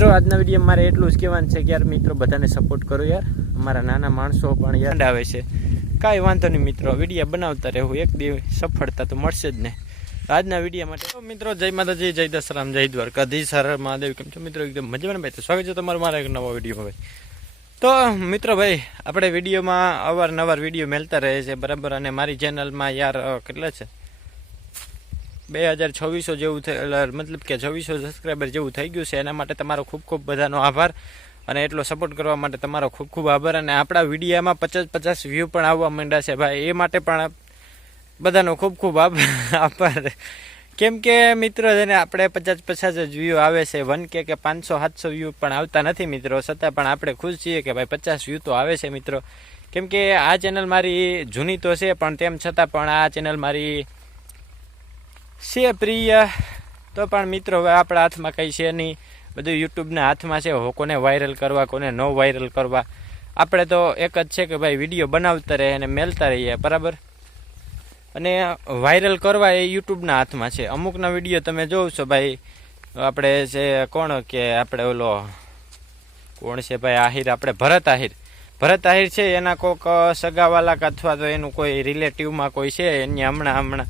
મિત્રો આજના વિડીયો મારે એટલું જ કહેવાનું છે કે યાર મિત્રો બધાને સપોર્ટ કરો યાર, અમારા નાના માણસો પણ યાદ આવે છે. કાંઈ વાંધો નહીં મિત્રો, વિડીયો બનાવતા રહેવું, એક દિવસ સફળતા તો મળશે જ ને. આજના વિડીયો માટે તો મિત્રો જય માતાજી, જય દશરામ, જય દ્વારકાધીશ, હર હર મહાદેવ. કેમ છો મિત્રો? એકદમ મજામાં ભાઈ. તો સ્વાગત છે તમારું મારા એક નવા વિડીયોમાં ભાઈ. તો મિત્રો ભાઈ આપણે વિડીયોમાં અવારનવાર વિડીયો મેળતા રહે છે બરાબર, અને મારી ચેનલમાં યાર કેટલા છે 2600 જેવું મતલબ કે 2600 સબસ્ક્રાઈબર જેવું થઈ ગયું છે. એના માટે તમારો ખૂબ ખૂબ બધાનો આભાર, અને એટલો સપોર્ટ કરવા માટે તમારો ખૂબ ખૂબ આભાર. અને આપણા વિડીયોમાં 50 વ્યૂ પણ આવવા માંડ્યા છે ભાઈ, એ માટે પણ બધાનો ખૂબ ખૂબ આભાર. કેમ કે મિત્રો જેને આપણે 50 જ વ્યૂ આવે છે, 1K કે 500-700 વ્યૂ પણ આવતા નથી મિત્રો, છતાં પણ આપણે ખુશ છીએ કે ભાઈ 50 વ્યૂ તો આવે છે મિત્રો. કેમ કે આ ચેનલ મારી જૂની તો છે, પણ તેમ છતાં પણ આ ચેનલ મારી છે પ્રિય. તો પણ મિત્રો હવે આપણા હાથમાં કંઈ છે નહીં, બધું યુટ્યુબના હાથમાં છે, કોને વાયરલ કરવા કોને ન વાયરલ કરવા. આપણે તો એક જ છે કે ભાઈ વિડીયો બનાવતા રહે અને મેલતા રહીએ બરાબર, અને વાયરલ કરવા એ યુટ્યુબના હાથમાં છે. અમુકના વિડીયો તમે જોવ છો ભાઈ, આપણે છે કોણ કે આપણે ઓલો કોણ છે ભાઈ આહિર, આપણે ભરત આહિર છે, એના કોઈક સગાવાલા અથવા તો એનું કોઈ રિલેટિવમાં કોઈ છે, એને હમણાં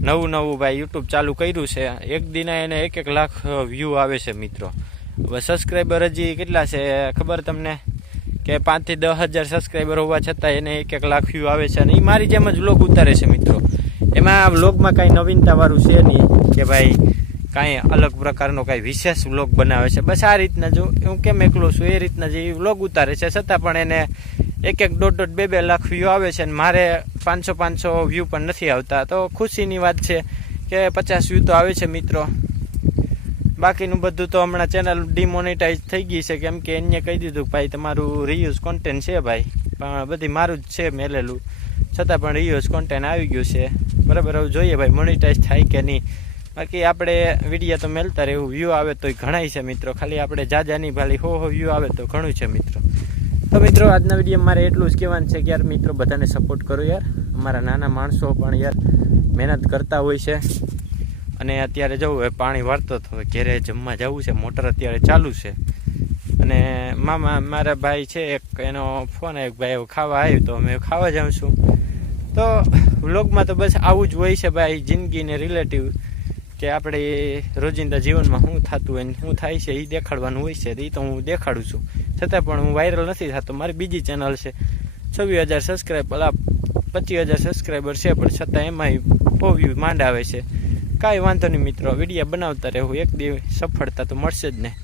નવું ભાઈ યુટ્યુબ ચાલુ કર્યું છે. એક દિને એને 1 લાખ વ્યૂ આવે છે મિત્રો. હવે સબસ્ક્રાઈબર હજી કેટલા છે ખબર તમને, કે 5 થી 10 હજાર સબસ્ક્રાઈબર હોવા છતાં એને 1 લાખ વ્યૂ આવે છે. અને એ મારી જેમ જ વ્લોગ ઉતારે છે મિત્રો. એમાં વ્લોગમાં કાંઈ નવીનતાવાળું છે નહીં કે ભાઈ કાંઈ અલગ પ્રકારનો કાંઈ વિશેષ વ્લોગ બનાવે છે. બસ આ રીતના જો હું કેમ એકલો છું એ રીતના જે વ્લોગ ઉતારે છે, છતાં પણ એને 1-1, 1.5, 2-2 લાખ વ્યૂ આવે છે, અને મારે 500 વ્યૂ પણ નથી આવતા. તો ખુશીની વાત છે કે 50 વ્યૂ તો આવે છે મિત્રો. બાકીનું બધું તો હમણાં ચેનલ ડિમોનેટાઈઝ થઈ ગઈ છે, કેમ કે એને કહી દીધું ભાઈ તમારું રિયુઝ કોન્ટેન્ટ છે ભાઈ, પણ બધી મારું જ છે મેલેલું, છતાં પણ રિયુઝ કોન્ટેન્ટ આવી ગયું છે બરાબર. હવે જોઈએ ભાઈ મોનેટાઈઝ થાય કે નહીં. બાકી આપણે વિડીયો તો મેલતા રહેવું, વ્યૂ આવે તો ઘણાય છે મિત્રો, ખાલી આપણે જાજા નહીં ભાઈ હો વ્યૂ આવે તો ઘણું છે મિત્રો. તો મિત્રો આજના વિડીયો મારે એટલું જ કહેવાનું છે કે યાર મિત્રો બધાને સપોર્ટ કરો યાર, અમારા નાના માણસો પણ યાર મહેનત કરતા હોય છે. અને અત્યારે જવું હવે પાણી વાળતો તો ઘેરે જમવા જવું છે, મોટર અત્યારે ચાલુ છે. અને મારા ભાઈ છે એક, એનો ફોન આવ્યો ભાઈ ખાવા આવ્યું, તો અમે ખાવા જાઉં છું. તો વ્લોગમાં તો બસ આવું જ હોય છે ભાઈ, જિંદગીને રિલેટિવ કે આપણે રોજિંદા જીવનમાં શું થતું હોય શું થાય છે એ દેખાડવાનું હોય છે. એ તો હું દેખાડું છું, છતાં પણ હું વાયરલ નથી થતો. મારી બીજી ચેનલ છે 26,000 સબસ્ક્રાઈબર, 25,000 સબસ્ક્રાઈબર છે, પણ છતાં એમાંય બહુ વ્યૂ માંડ આવે છે. કાંઈ વાંધો નહીં મિત્રો, વિડીયો બનાવતા રહેવું, એક દિવસ સફળતા તો મળશે જ ને.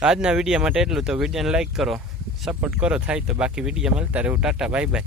આજના વિડીયો માટે એટલું. તો વિડીયોને લાઈક કરો, સપોર્ટ કરો થાય તો, બાકી વિડીયો મળતા રહેવું. Tata bye bye.